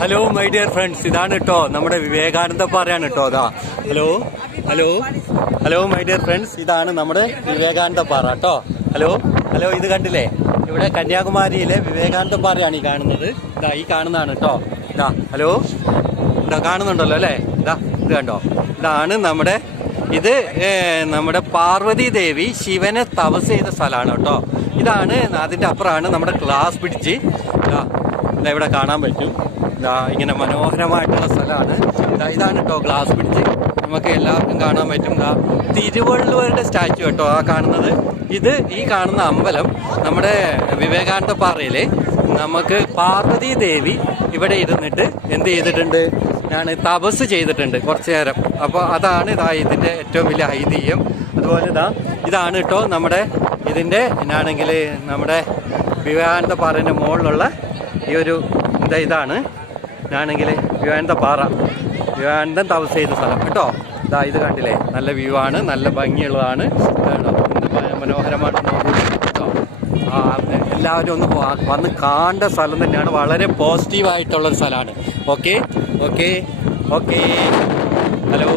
Hello my dear friends, ഇതാണ് കേട്ടോ നമ്മുടെ വിവേകാനന്ദ പാറയാണ് കേട്ടോ. അതാ hello hello hello my dear friends, ഇതാണ് നമ്മുടെ വിവേകാനന്ദ പാറ കേട്ടോ. ഹലോ ഹലോ, ഇത് കണ്ടില്ലേ? ഇവിടെ കന്യാകുമാരിയിലെ വിവേകാനന്ദ പാറയാണ് ഈ കാണുന്നത്. ഇതാ ഈ കാണുന്നതാണ് കേട്ടോ. ഇതാ ഹലോ, ഇതാ കാണുന്നുണ്ടല്ലോ അല്ലേ? ഇതാ ഇത് കണ്ടോ, ഇതാണ് നമ്മുടെ പാർവതി ദേവി ശിവനെ തപസ് ചെയ്ത സ്ഥലമാണ് കേട്ടോ. ഇതാണ് അതിൻ്റെ അപ്പുറമാണ് നമ്മുടെ ഗ്ലാസ് ബ്രിഡ്ജ്. ഇവിടെ കാണാൻ പറ്റും. ഇങ്ങനെ മനോഹരമായിട്ടുള്ള സ്ഥലമാണ്. ഇതാണ് കേട്ടോ ഗ്ലാസ് ബ്രിഡ്ജ്. നമുക്ക് എല്ലാവർക്കും കാണാൻ പറ്റും. തിരുവള്ളുവരുടെ സ്റ്റാച്ചു കേട്ടോ ആ കാണുന്നത്. ഈ കാണുന്ന അമ്പലം നമ്മുടെ വിവേകാനന്ദ പാറയിലെ നമുക്ക് പാർവതി ദേവി ഇവിടെ ഇരുന്നിട്ട് എന്ത് ചെയ്തിട്ടുണ്ട്? തപസ് ചെയ്തിട്ടുണ്ട് കുറച്ചു നേരം. അപ്പോൾ അതാണ് ഇതിൻ്റെ ഏറ്റവും വലിയ ഐതിഹ്യം. അതുപോലെ ഇതാണ് കേട്ടോ ഇതിനാണെങ്കിൽ നമ്മുടെ വിവേകാനന്ദ പാറേൻ്റെ മുകളിലുള്ള ഈ ഒരു ഇതാണ് വിവേകാനന്ദ പാറ, വിവേകാനന്ദൻ തപസ് ചെയ്ത സ്ഥലം കേട്ടോ. ഇത് കണ്ടില്ലേ? നല്ല വ്യൂ ആണ്, നല്ല ഭംഗിയുള്ളതാണ്. മനോഹരമാണ് കേട്ടോ. എല്ലാവരും ഒന്ന് വന്ന് കാണേണ്ട സ്ഥലം തന്നെയാണ്. വളരെ പോസിറ്റീവായിട്ടുള്ളൊരു സ്ഥലമാണ്. Okay okay okay hello.